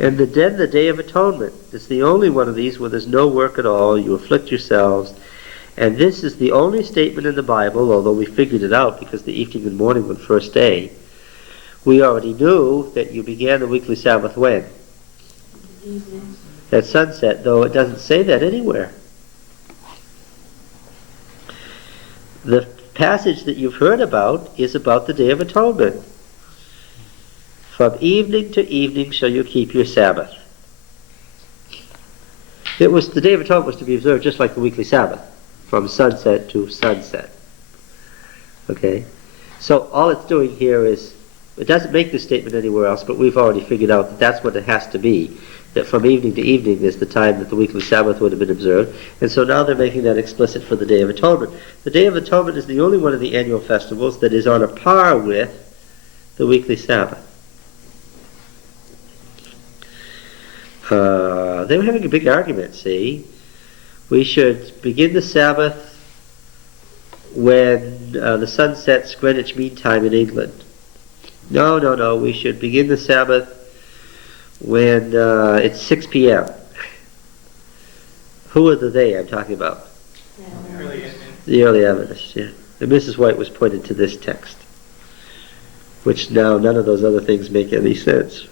And then the Day of Atonement. It's the only one of these where there's no work at all. You afflict yourselves. And this is the only statement in the Bible, although we figured it out because the evening and morning were the first day. We already knew that you began the weekly Sabbath when? At sunset, though it doesn't say that anywhere. The passage that you've heard about is about the Day of Atonement. From evening to evening shall you keep your Sabbath. The Day of Atonement was to be observed just like the weekly Sabbath, from sunset to sunset. Okay? So all it's doing here is, it doesn't make this statement anywhere else, but we've already figured out that that's what it has to be, that from evening to evening is the time that the weekly Sabbath would have been observed. And so now they're making that explicit for the Day of Atonement. The Day of Atonement is the only one of the annual festivals that is on a par with the weekly Sabbath. They were having a big argument, see? We should begin the Sabbath when the sun sets Greenwich Mean Time in England. No, we should begin the Sabbath when it's 6 p.m. Who are the they I'm talking about? The early Adventists, yeah. And Mrs. White was pointed to this text, which now none of those other things make any sense.